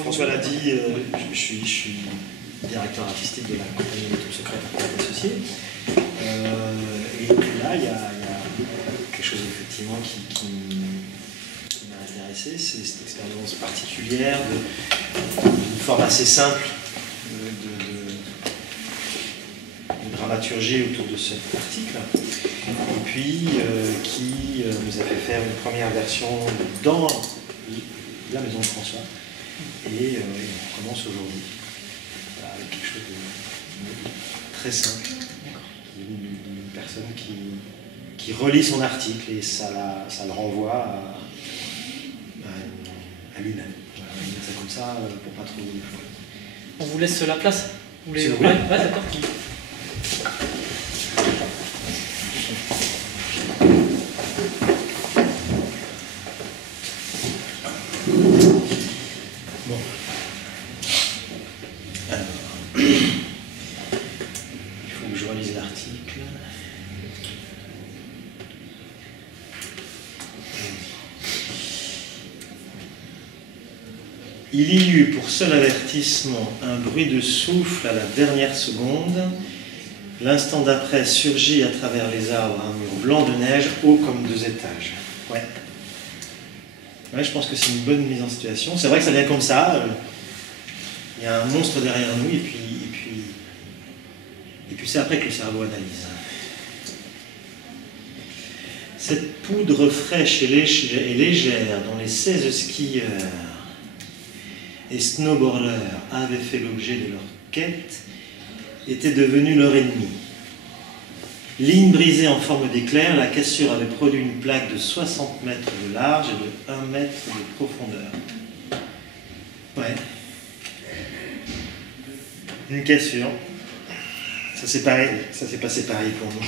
François l'a dit, je suis directeur artistique de la compagnie Métaux Secrètes Associés. Et là, il y a quelque chose effectivement qui m'a intéressé, c'est cette expérience particulière d'une forme assez simple de dramaturgie autour de cet article, et puis qui nous a fait faire une première version dans la maison de François, et on commence aujourd'hui avec quelque chose de très simple, une personne qui relit son article et ça le renvoie à lui-même. Voilà, on va dire ça comme ça pour pas trop déflorer. On vous laisse la place. Vous voulez... Si vous voulez. Ouais, d'accord. Bon. Alors, il faut que je relise l'article. Il y eut pour seul avertissement un bruit de souffle à la dernière seconde. L'instant d'après surgit à travers les arbres un mur blanc de neige, haut comme 2 étages. Ouais. Ouais, je pense que c'est une bonne mise en situation. C'est vrai que ça vient comme ça. Il y a un monstre derrière nous, et puis c'est après que le cerveau analyse. Cette poudre fraîche et légère dont les 16 skieurs et snowboarders avaient fait l'objet de leur quête était devenue leur ennemi. Ligne brisée en forme d'éclair, la cassure avait produit une plaque de 60 mètres de large et de 1 mètre de profondeur. Ouais. Une cassure. Ça s'est passé pareil pour nous.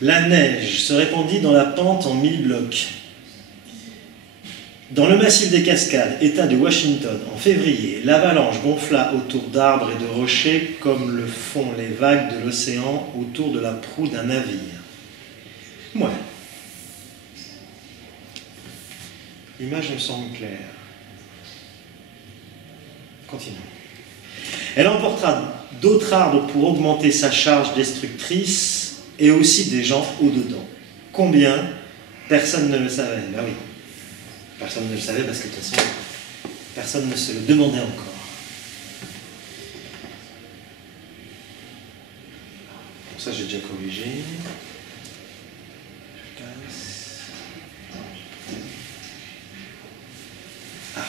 La neige se répandit dans la pente en 1000 blocs. Dans le massif des Cascades, État de Washington, en février, l'avalanche gonfla autour d'arbres et de rochers comme le font les vagues de l'océan autour de la proue d'un navire. Ouais. L'image me semble claire. Continuons. Elle emportera d'autres arbres pour augmenter sa charge destructrice et aussi des gens au-dedans. Combien? Personne ne le savait. Ben oui. Personne ne le savait parce que de toute façon, personne ne se le demandait encore. Bon, ça, j'ai déjà corrigé. Je passe. Ah.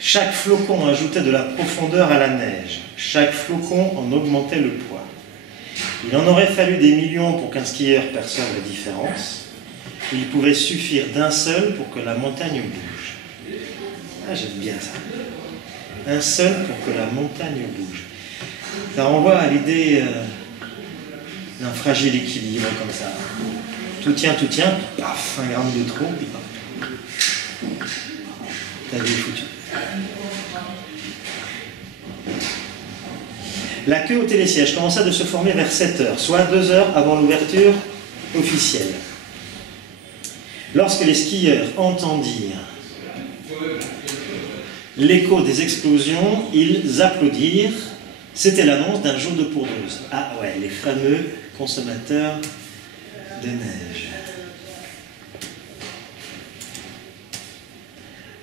Chaque flocon ajoutait de la profondeur à la neige. Chaque flocon en augmentait le poids. Il en aurait fallu des millions pour qu'un skieur perçoive la différence. Il pouvait suffire d'un seul pour que la montagne bouge. Ah, j'aime bien ça. Un seul pour que la montagne bouge. Ça renvoie à l'idée d'un fragile équilibre comme ça. Tout tient, paf, 1 gramme de trop, puis paf. Ta vie est foutue. La queue au télésiège commença de se former vers 7 heures, soit 2 heures avant l'ouverture officielle. Lorsque les skieurs entendirent l'écho des explosions, ils applaudirent. C'était l'annonce d'un jour de pourdeuse. Ah ouais, les fameux consommateurs de neige.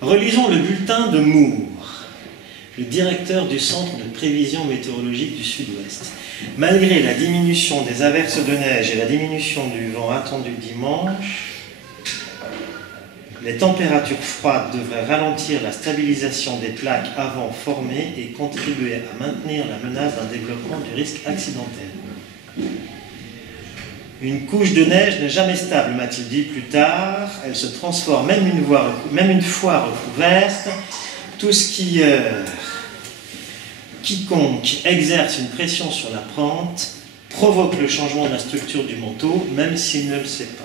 Relisons le bulletin de Moore, le directeur du Centre de prévision météorologique du Sud-Ouest. Malgré la diminution des averses de neige et la diminution du vent attendu dimanche, les températures froides devraient ralentir la stabilisation des plaques avant formées et contribuer à maintenir la menace d'un développement du risque accidentel. Une couche de neige n'est jamais stable, m'a-t-il dit plus tard. Elle se transforme, même une fois recouverte. Tout skieur, quiconque exerce une pression sur la pente, provoque le changement de la structure du manteau, même s'il ne le sait pas.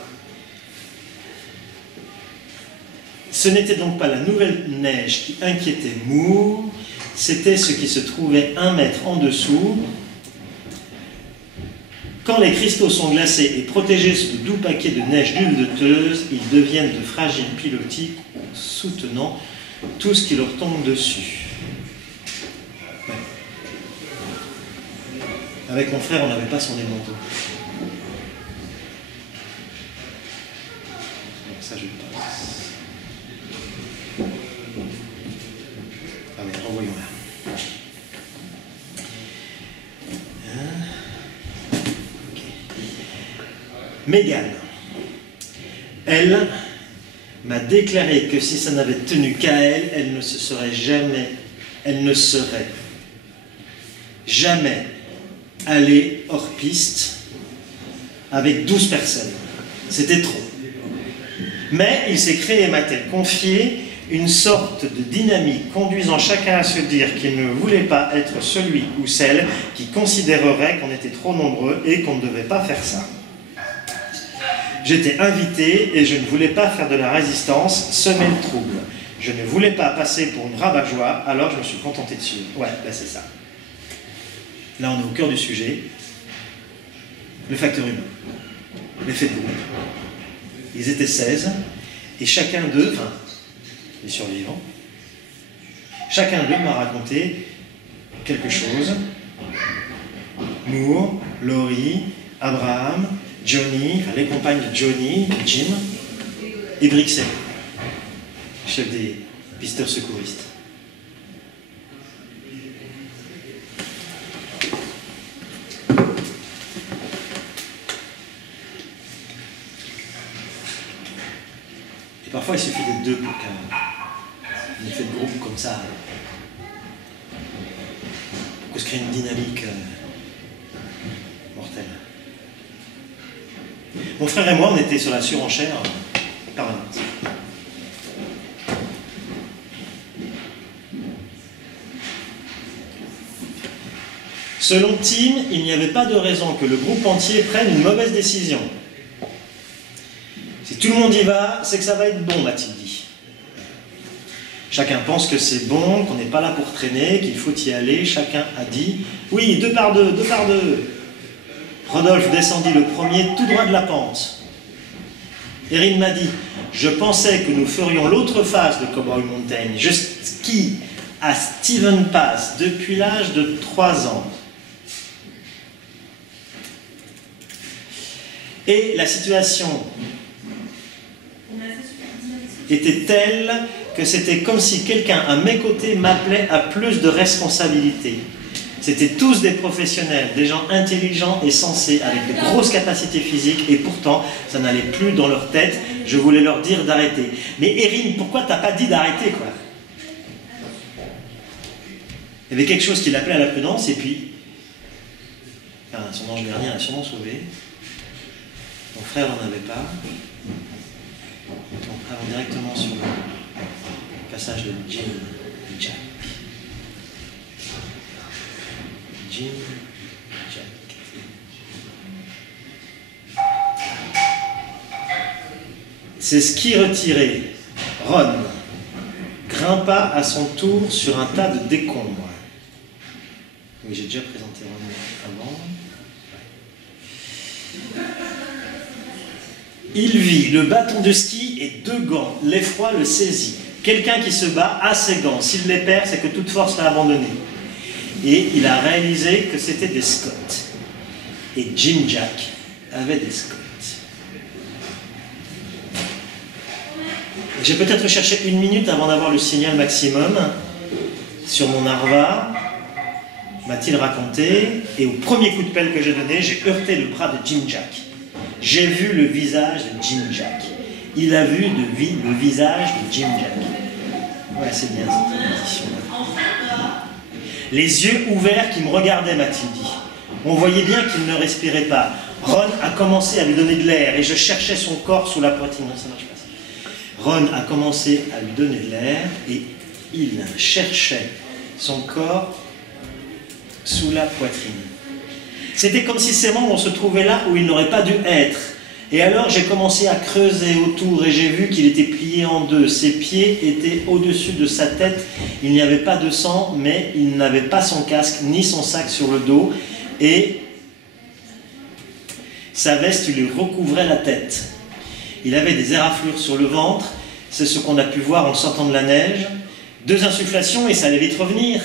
Ce n'était donc pas la nouvelle neige qui inquiétait Moore, c'était ce qui se trouvait 1 mètre en dessous. Quand les cristaux sont glacés et protégés sous de doux paquets de neige dulleteuse, ils deviennent de fragiles pilotis soutenant tout ce qui leur tombe dessus. Ouais. Avec mon frère, on n'avait pas son manteau. Donc ça, je passe. Ah oui, renvoyons-la. Mégane, elle m'a déclaré que si ça n'avait tenu qu'à elle, elle ne serait jamais allée hors piste avec 12 personnes. C'était trop. Mais il s'est créé, m'a-t-elle confié, une sorte de dynamique conduisant chacun à se dire qu'il ne voulait pas être celui ou celle qui considérerait qu'on était trop nombreux et qu'on ne devait pas faire ça. J'étais invité et je ne voulais pas faire de la résistance, semer le trouble. Je ne voulais pas passer pour une rabat-joie, alors je me suis contenté de suivre. Ouais, ben c'est ça. Là, on est au cœur du sujet. Le facteur humain. L'effet de groupe. Ils étaient 16, et chacun d'eux, enfin, les survivants, chacun d'eux m'a raconté quelque chose. Moore, Laurie, Abraham, Johnny, enfin, les compagnes de Johnny, Jim, et Brixey, chef des pisteurs secouristes. Et parfois, il suffit d'être deux pour qu'un effet de groupe comme ça, pour que se crée une dynamique mortelle. Mon frère et moi, on était sur la surenchère permanente. Selon Tim, il n'y avait pas de raison que le groupe entier prenne une mauvaise décision. Si tout le monde y va, c'est que ça va être bon, m'a-t-il dit. Chacun pense que c'est bon, qu'on n'est pas là pour traîner, qu'il faut y aller. Chacun a dit « Oui, 2 par 2, 2 par 2 ». Rodolphe descendit le premier tout droit de la pente. Erin m'a dit « Je pensais que nous ferions l'autre face de Cowboy Mountain. Je skie à Steven Pass depuis l'âge de 3 ans. » Et la situation était telle que c'était comme si quelqu'un à mes côtés m'appelait à plus de responsabilités. C'était tous des professionnels, des gens intelligents et sensés, avec de grosses capacités physiques, et pourtant, ça n'allait plus dans leur tête. Je voulais leur dire d'arrêter. Mais Erin, pourquoi t'as pas dit d'arrêter, quoi? Il y avait quelque chose qui l'appelait à la prudence, et puis, enfin, son ange gardien a sûrement sauvé. Mon frère n'en avait pas. Donc, allons directement sur le passage de Jim et Jack. Jim, Jack. C'est ce qui retirait. Ron grimpa à son tour sur un tas de décombres. Oui, j'ai déjà présenté Ron avant. Il vit le bâton de ski et 2 gants. L'effroi le saisit. Quelqu'un qui se bat a ses gants. S'il les perd, c'est que toute force l'a abandonné. Et il a réalisé que c'était des Scott. Et Jim Jack avait des Scott. J'ai peut-être cherché 1 minute avant d'avoir le signal maximum sur mon Arva, m'a-t-il raconté, et au premier coup de pelle que j'ai donné, j'ai heurté le bras de Jim Jack. J'ai vu le visage de Jim Jack. Il a vu le visage de Jim Jack. Ouais, c'est bien cette édition-là. Les yeux ouverts qui me regardaient, m'a-t-il dit. On voyait bien qu'il ne respirait pas. Ron a commencé à lui donner de l'air et je cherchais son corps sous la poitrine. Non, ça marche pas. Ron a commencé à lui donner de l'air et il cherchait son corps sous la poitrine. C'était comme si ses membres se trouvaient là où ils n'auraient pas dû être. Et alors j'ai commencé à creuser autour et j'ai vu qu'il était plié en 2. Ses pieds étaient au-dessus de sa tête. Il n'y avait pas de sang, mais il n'avait pas son casque ni son sac sur le dos. Et sa veste lui recouvrait la tête. Il avait des éraflures sur le ventre c'est ce qu'on a pu voir en sortant de la neige. 2 insufflations et ça allait vite revenir.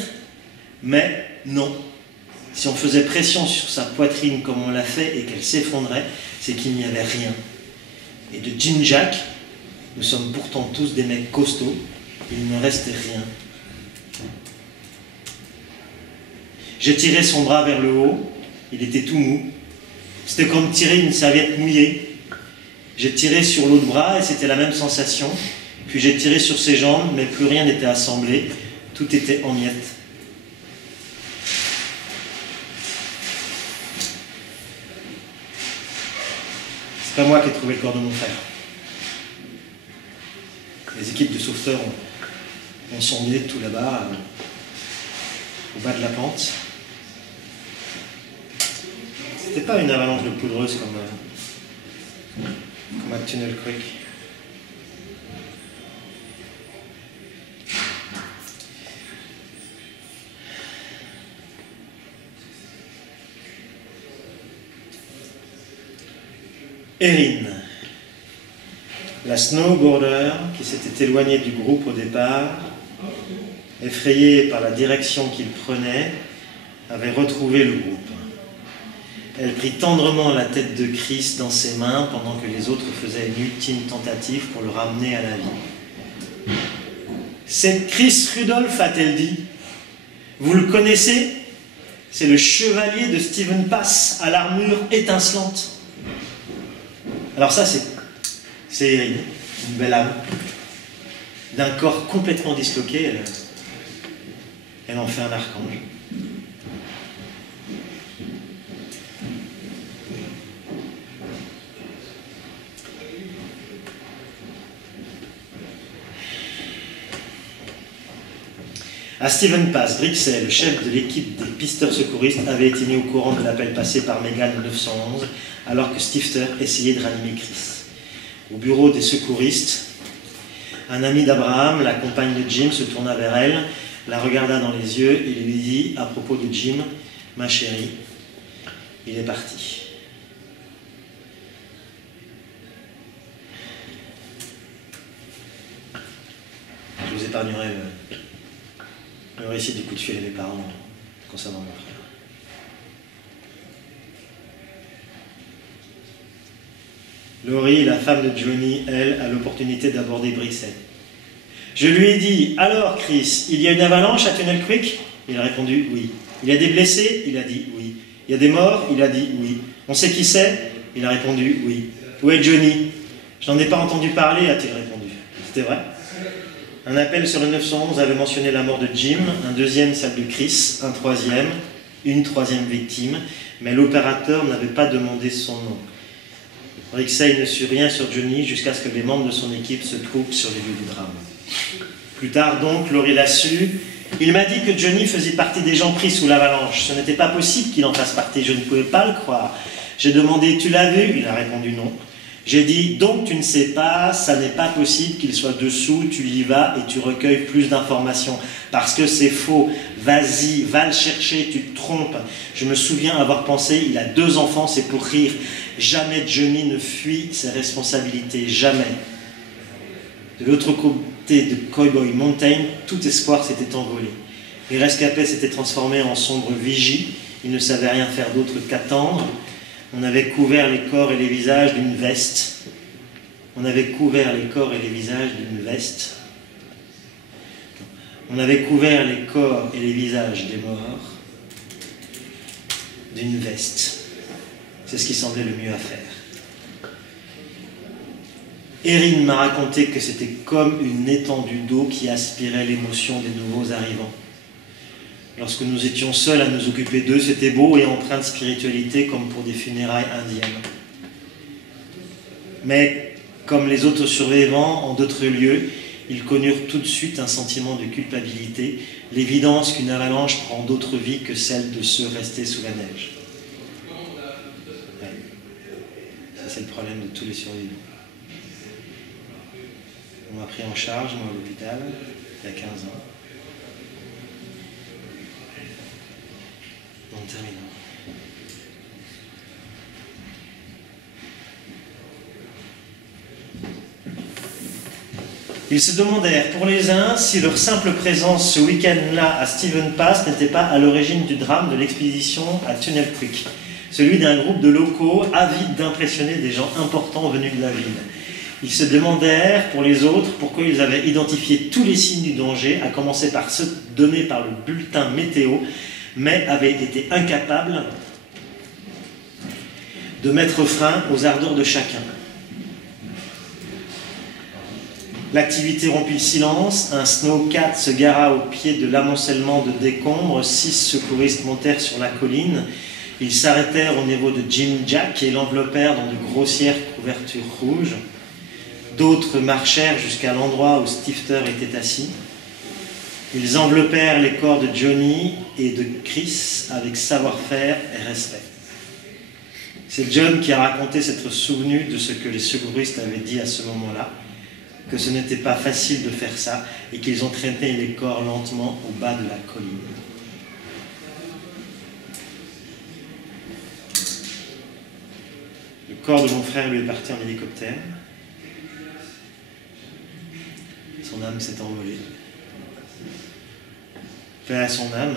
Mais non. Si on faisait pression sur sa poitrine comme on l'a fait et qu'elle s'effondrait, c'est qu'il n'y avait rien. Et de Jim Jack, nous sommes pourtant tous des mecs costauds, il ne restait rien. J'ai tiré son bras vers le haut, il était tout mou. C'était comme tirer une serviette mouillée. J'ai tiré sur l'autre bras et c'était la même sensation. Puis j'ai tiré sur ses jambes, mais plus rien n'était assemblé. Tout était en miettes. C'est pas moi qui ai trouvé le corps de mon frère. Les équipes de sauveteurs ont sondé tout là-bas, au bas de la pente. C'était pas une avalanche de poudreuse comme à Tunnel Creek. Erin, la snowboarder qui s'était éloignée du groupe au départ, effrayée par la direction qu'il prenait, avait retrouvé le groupe. Elle prit tendrement la tête de Chris dans ses mains pendant que les autres faisaient une ultime tentative pour le ramener à la vie. « C'est Chris Rudolph, a-t-elle dit. Vous le connaissez? C'est le chevalier de Stephen Pass à l'armure étincelante. » Alors ça, c'est Erin, une belle âme. D'un corps complètement disloqué, elle en fait un archange. À Stephen Pass, Brixey, le chef de l'équipe des pisteurs secouristes, avait été mis au courant de l'appel passé par Megan au 911, alors que Stifter essayait de ranimer Chris. Au bureau des secouristes, un ami d'Abraham, la compagne de Jim, se tourna vers elle, la regarda dans les yeux et lui dit à propos de Jim, « Ma chérie, il est parti. » Je vous épargnerai le récit du coup de fil à mes parents concernant mon frère. Laurie, la femme de Johnny, elle, a l'opportunité d'aborder Brixey. Je lui ai dit, alors Chris, il y a une avalanche à Tunnel Creek? Il a répondu oui. Il y a des blessés? Il a dit oui. Il y a des morts? Il a dit oui. On sait qui c'est? Il a répondu oui. Où est Johnny? Je n'en ai pas entendu parler, a-t-il répondu. C'était vrai. Un appel sur le 911 avait mentionné la mort de Jim, un deuxième celle de Chris, un troisième, une troisième victime, mais l'opérateur n'avait pas demandé son nom. Brixey ne sut rien sur Johnny jusqu'à ce que les membres de son équipe se trouvent sur les lieux du drame. Plus tard donc, Laurie l'a su. Il m'a dit que Johnny faisait partie des gens pris sous l'avalanche. Ce n'était pas possible qu'il en fasse partie, je ne pouvais pas le croire. J'ai demandé, tu l'as vu? Il a répondu non. J'ai dit, donc tu ne sais pas, ça n'est pas possible qu'il soit dessous, tu y vas et tu recueilles plus d'informations. Parce que c'est faux, vas-y, va le chercher, tu te trompes. Je me souviens avoir pensé, il a 2 enfants, c'est pour rire. Jamais Johnny ne fuit ses responsabilités, jamais. De l'autre côté de Cowboy Mountain, tout espoir s'était envolé. Les rescapés s'étaient transformés en sombres vigies, ils ne savaient rien faire d'autre qu'attendre. On avait couvert les corps et les visages d'une veste. On avait couvert les corps et les visages d'une veste. On avait couvert les corps et les visages des morts d'une veste. C'est ce qui semblait le mieux à faire. Erin m'a raconté que c'était comme une étendue d'eau qui aspirait l'émotion des nouveaux arrivants. Lorsque nous étions seuls à nous occuper d'eux, c'était beau et empreint de spiritualité comme pour des funérailles indiennes. Mais, comme les autres survivants en d'autres lieux, ils connurent tout de suite un sentiment de culpabilité, l'évidence qu'une avalanche prend d'autres vies que celle de ceux restés sous la neige. Ouais. Ça, c'est le problème de tous les survivants. On m'a pris en charge, moi, à l'hôpital, il y a 15 ans. En terminant. Ils se demandèrent pour les uns si leur simple présence ce week-end-là à Stevens Pass n'était pas à l'origine du drame de l'expédition à Tunnel Creek, celui d'un groupe de locaux avides d'impressionner des gens importants venus de la ville. Ils se demandèrent pour les autres pourquoi ils avaient identifié tous les signes du danger, à commencer par ceux donnés par le bulletin météo, mais avaient été incapables de mettre frein aux ardeurs de chacun. L'activité rompit le silence, un snowcat se gara au pied de l'amoncellement de décombres, 6 secouristes montèrent sur la colline, ils s'arrêtèrent au niveau de Jim Jack et l'enveloppèrent dans de grossières couvertures rouges. D'autres marchèrent jusqu'à l'endroit où Stifter était assis. Ils enveloppèrent les corps de Johnny et de Chris avec savoir-faire et respect. C'est John qui a raconté s'être souvenu de ce que les secouristes avaient dit à ce moment-là, que ce n'était pas facile de faire ça et qu'ils ont traîné les corps lentement au bas de la colline. Le corps de mon frère lui est parti en hélicoptère. Son âme s'est envolée. Paix à son âme.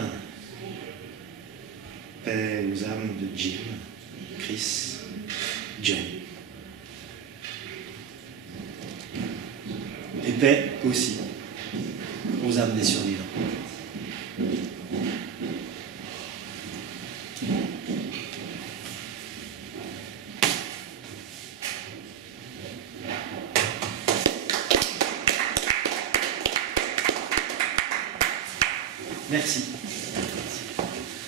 Paix aux âmes de Jim, Chris, Johnny. Et paix aussi aux âmes des survivants. Merci.